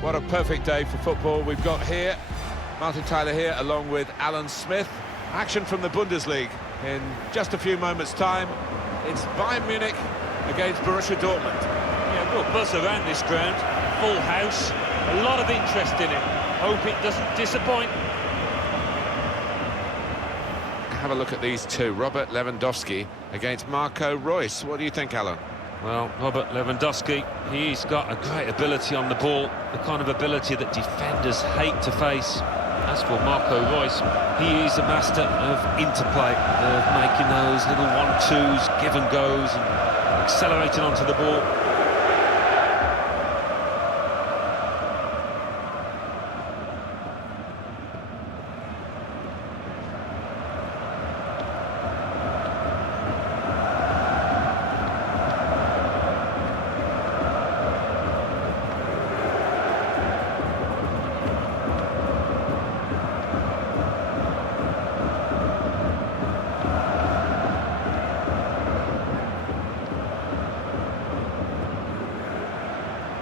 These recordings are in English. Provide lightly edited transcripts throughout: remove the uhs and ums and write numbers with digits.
What a perfect day for football we've got here. Martin Tyler here, along with Alan Smith. Action from the Bundesliga in just a few moments' time. It's Bayern Munich against Borussia Dortmund. Yeah, real buzz around this ground. Full house, a lot of interest in it. Hope it doesn't disappoint. Have a look at these two. Robert Lewandowski against Marco Reus. What do you think, Alan? Well, Robert Lewandowski, he's got a great ability on the ball, the kind of ability that defenders hate to face. As for Marco Reus, he is a master of interplay, of making those little 1-2s, give and goes, and accelerating onto the ball.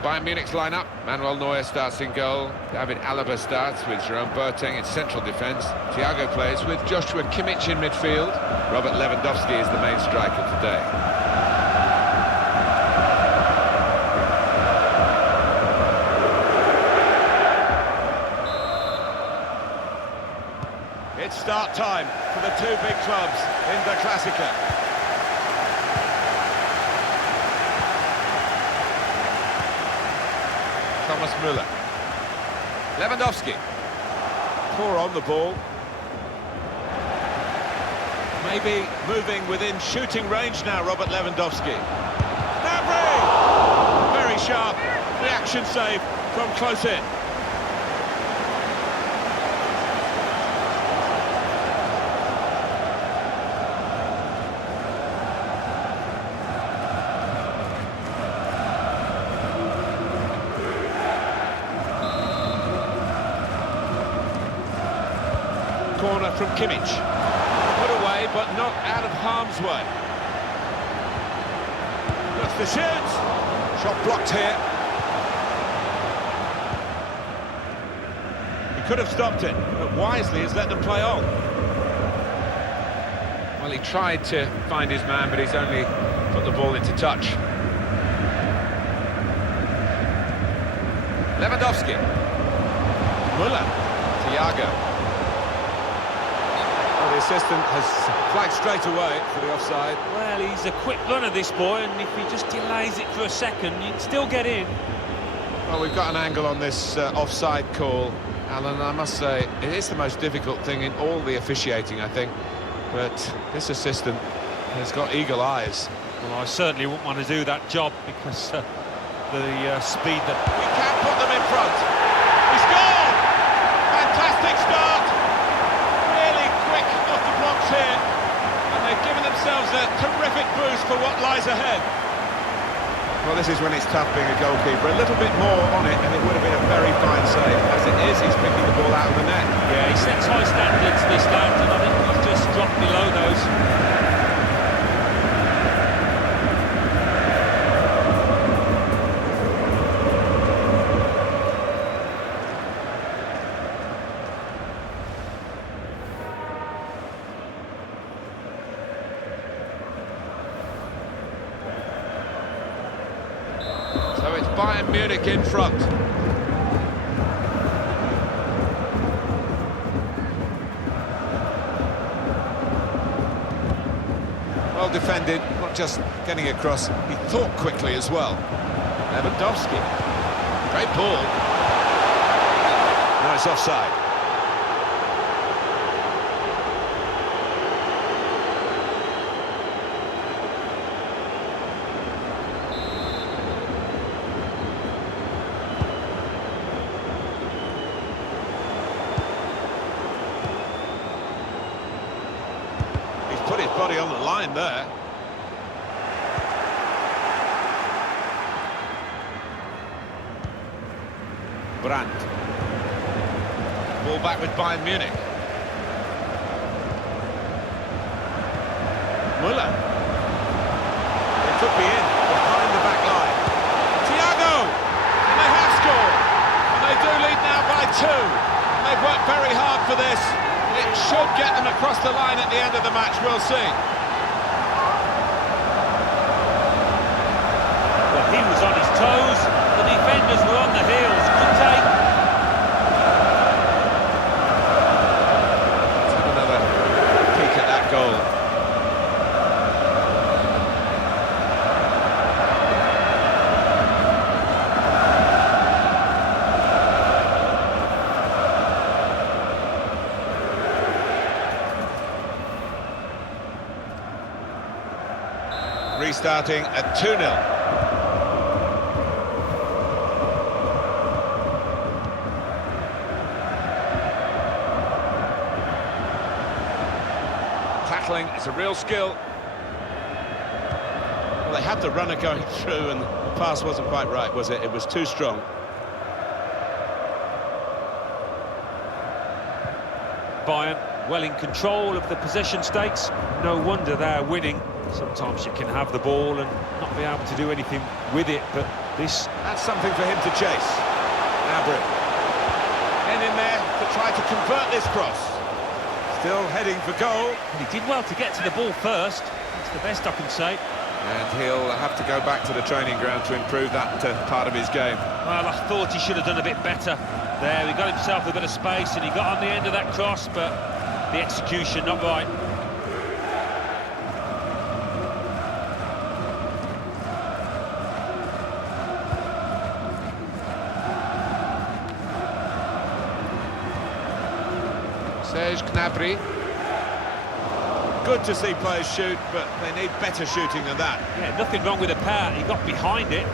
Bayern Munich's lineup. Manuel Neuer starts in goal. David Alaba starts with Jerome Boateng in central defence. Thiago plays with Joshua Kimmich in midfield. Robert Lewandowski is the main striker today. It's start time for the two big clubs in the Classica. Thomas Müller. Lewandowski. Poor on the ball. Maybe moving within shooting range now, Robert Lewandowski. Gnabry! Very sharp. Reaction save from close in. Corner from Kimmich. Put away, but not out of harm's way. Looks to shoot. Shot blocked here. He could have stopped it, but wisely has let them play on. Well, he tried to find his man, but he's only put the ball into touch. Lewandowski. Müller. Thiago. The assistant has flagged straight away for the offside. Well, he's a quick runner, this boy, and if he just delays it for a second, you can still get in. Well, we've got an angle on this offside call, Alan. I must say, it is the most difficult thing in all the officiating, I think. But this assistant has got eagle eyes. Well, I certainly wouldn't want to do that job because the speed that... We can put them in front. He scored! Fantastic start! Here, and they've given themselves a terrific boost for what lies ahead. Well, this is when it's tough being a goalkeeper. A little bit more on it and it would have been a very fine save. As it is, he's picking the ball out of the net. Yeah, he sets high standards, this lad, and I think he's just dropped below those. So it's Bayern Munich in front. Well defended, not just getting across, he thought quickly as well. Lewandowski. Great ball. No, it's offside. Put his body on the line there. Brandt. Ball back with Bayern Munich. Müller. It could be in behind the back line. Thiago! And they have scored! 2. They've worked very hard for this. It should get them across the line at the end of the match, we'll see. Well, he was on his toes, the defenders were on the heels. Good take. Let's have another peek at that goal. Restarting at 2-0. Tackling is a real skill. Well, they had the runner going through and the pass wasn't quite right, was it? It was too strong. Bayern well in control of the possession stakes. No wonder they're winning. Sometimes you can have the ball and not be able to do anything with it, but that's something for him to chase. Abri. In there to try to convert this cross. Still heading for goal. He did well to get to the ball first. That's the best I can say. And he'll have to go back to the training ground to improve that part of his game. Well, I thought he should have done a bit better there. He got himself a bit of space and he got on the end of that cross, but the execution not right. Gnabry. Good to see players shoot, but they need better shooting than that. Yeah, nothing wrong with the pair. He got behind it.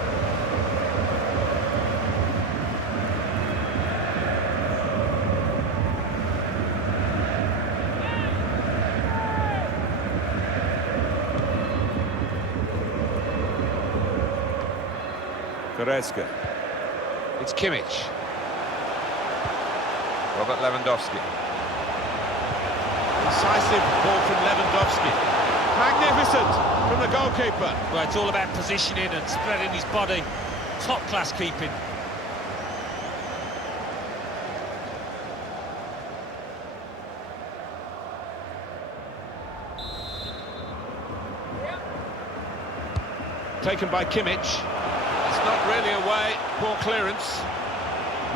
Goretzka. It's Kimmich. Robert Lewandowski. Decisive ball from Lewandowski. Magnificent from the goalkeeper. Well, it's all about positioning and spreading his body. Top-class keeping. Taken by Kimmich. It's not really away. Poor clearance.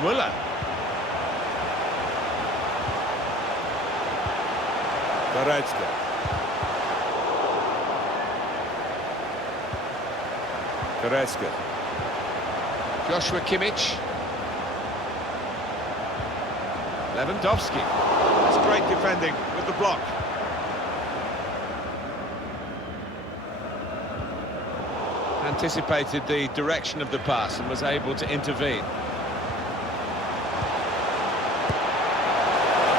Müller. Goretzka. Goretzka. Joshua Kimmich. Lewandowski. That's great defending with the block. Anticipated the direction of the pass and was able to intervene.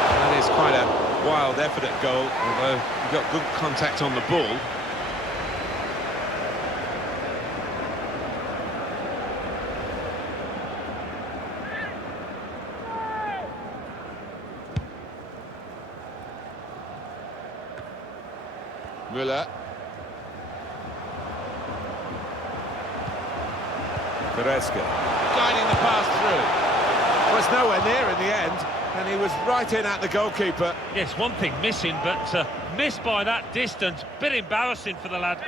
That is quite a wild effort at goal, although he got good contact on the ball. Müller. Goretzka. Guiding the pass through. Was nowhere near in the end, and he was right in at the goalkeeper. Yes, one thing missing, but missed by that distance. Bit embarrassing for the lad.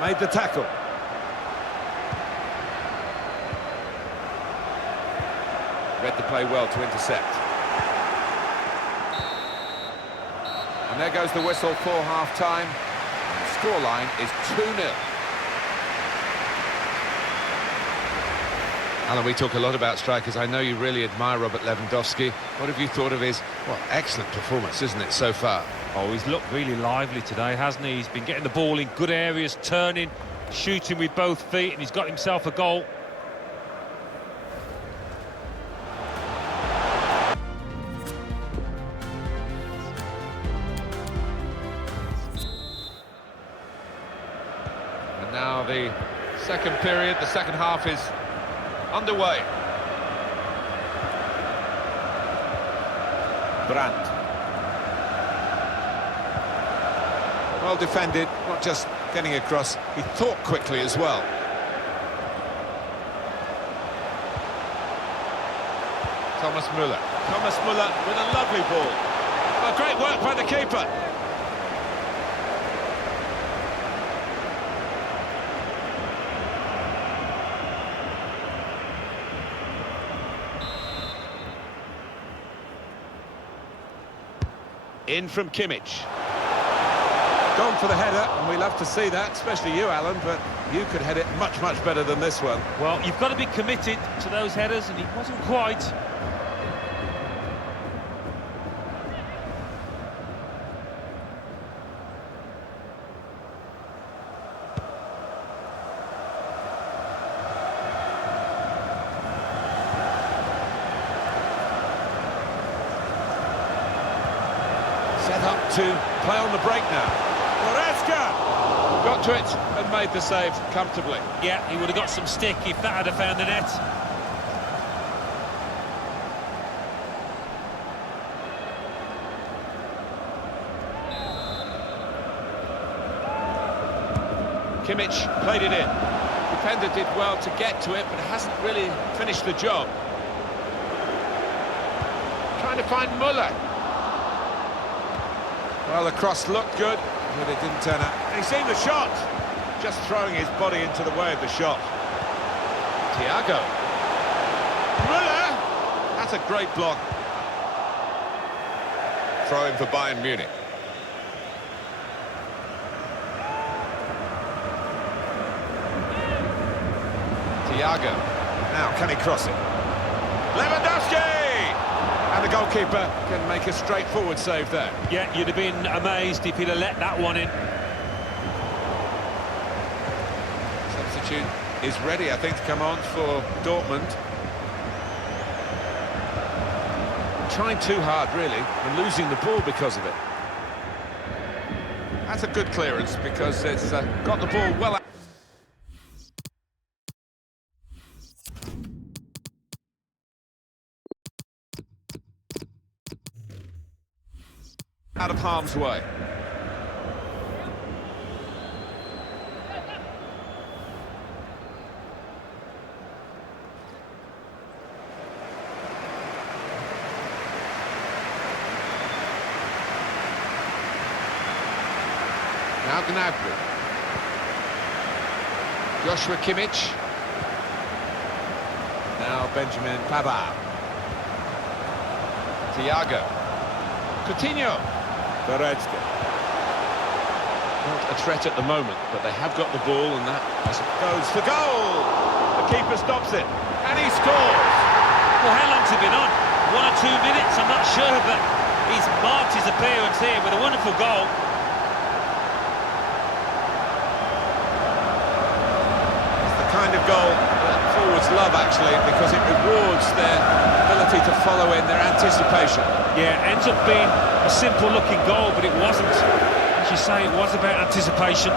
Made the tackle. Read the play well to intercept. And there goes the whistle for half-time. Scoreline is 2-0. Alan, we talk a lot about strikers. I know you really admire Robert Lewandowski. What have you thought of his, well, excellent performance, isn't it, so far? Oh, he's looked really lively today, hasn't he? He's been getting the ball in good areas, turning, shooting with both feet, and he's got himself a goal. And now the second period, the second half is underway. Brandt. Well defended, not just getting across, he thought quickly as well. Thomas Müller. Thomas Müller with a lovely ball. Well, great work by the keeper. In from Kimmich. Gone for the header, and we love to see that, especially you, Alan, but you could head it much, much better than this one. Well, you've got to be committed to those headers, and he wasn't quite. Set up to play on the break now. Got to it and made the save comfortably. Yeah, he would have got some stick if that had have found the net. Kimmich played it in. Defender did well to get to it, but hasn't really finished the job. Trying to find Müller. Well, the cross looked good, but it didn't turn out. He's seen the shot, just throwing his body into the way of the shot. Thiago. Müller! That's a great block. Throw in for Bayern Munich. Thiago. Now, can he cross it? Lewandowski! And the goalkeeper can make a straightforward save there. Yeah, you'd have been amazed if he'd have let that one in. Substitute is ready, I think, to come on for Dortmund. Trying too hard, really, and losing the ball because of it. That's a good clearance because it's got the ball well out of harm's way. Now Gnabry. Joshua Kimmich. Now Benjamin Pavard. Thiago. Coutinho. Goretzka. Not a threat at the moment, but they have got the ball, and that goes for goal. The keeper stops it, and he scores. Well, how long's he been on? 1 or 2 minutes, I'm not sure, but he's marked his appearance here with a wonderful goal. It's the kind of goal that forwards love, actually, because it rewards their ability to follow in, their anticipation. Yeah, ends up being a simple-looking goal, but it wasn't. As you say, it was about anticipation.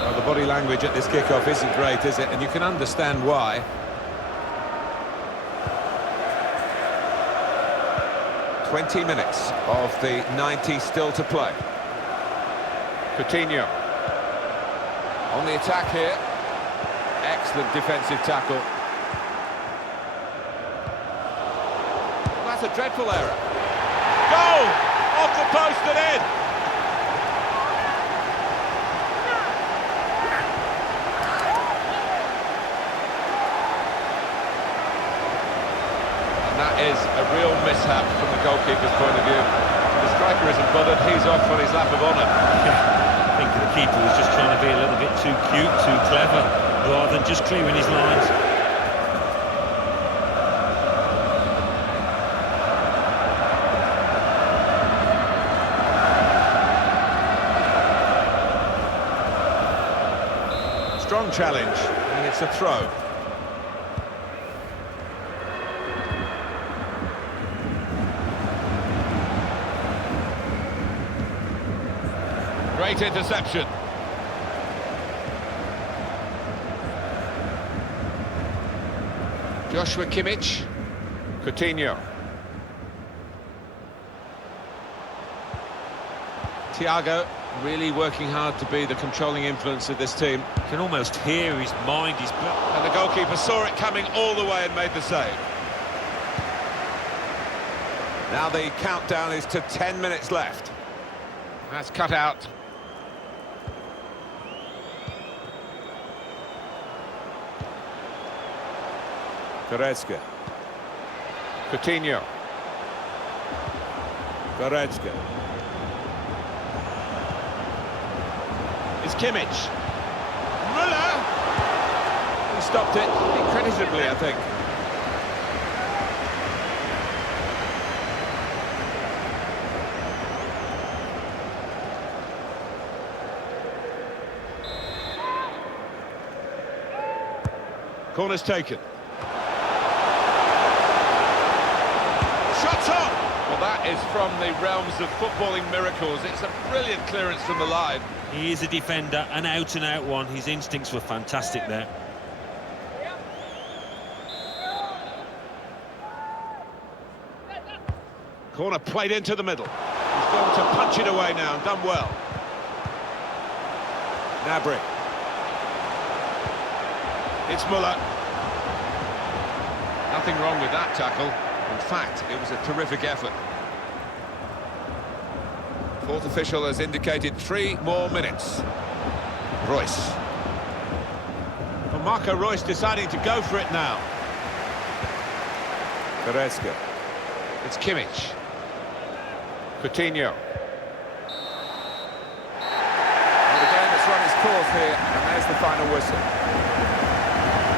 Well, the body language at this kickoff isn't great, is it? And you can understand why. "20 minutes of the 90 still to play. Coutinho. On the attack here. Excellent defensive tackle. That's a dreadful error. Goal! Off the post and in! And that is a real mishap from the goalkeeper's point of view. The striker isn't bothered, he's off on his lap of honour. I think the keeper was just trying to be a little bit too cute, too clever, rather than just clearing his lines. Strong challenge, and it's a throw. Great interception. Joshua Kimmich. Coutinho. Thiago, really working hard to be the controlling influence of this team. You can almost hear his mind, his blood. And the goalkeeper saw it coming all the way and made the save. Now the countdown is to 10 minutes left. That's cut out. Goretzka. Coutinho. Goretzka. It's Kimmich. Müller! He stopped it increditably, I think. Corner's taken. Shots on! Well, that is from the realms of footballing miracles. It's a brilliant clearance from the line. He is a defender, an out-and-out one. His instincts were fantastic there. Corner played into the middle. He's gone to punch it away now and done well. Gnabry. It's Müller. Nothing wrong with that tackle. In fact, it was a terrific effort. Fourth official has indicated 3 more minutes. Royce. Well, Marco Royce deciding to go for it now. Goretzka. It's Kimmich. Coutinho. Well, the game has run its course here, and there's the final whistle.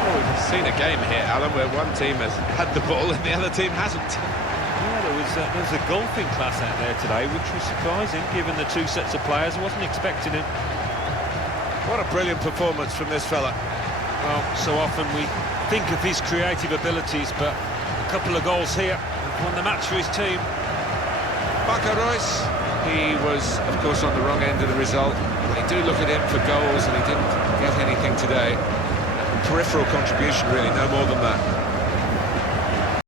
Well, we've seen a game here, Alan, where one team has had the ball and the other team hasn't. Yeah, there was a golfing class out there today, which was surprising, given the 2 sets of players. I wasn't expecting it. What a brilliant performance from this fella. Well, so often we think of his creative abilities, but a couple of goals here have won the match for his team. Marco Royce, he was, of course, on the wrong end of the result. They do look at him for goals, and he didn't get anything today. Peripheral contribution, really, no more than that.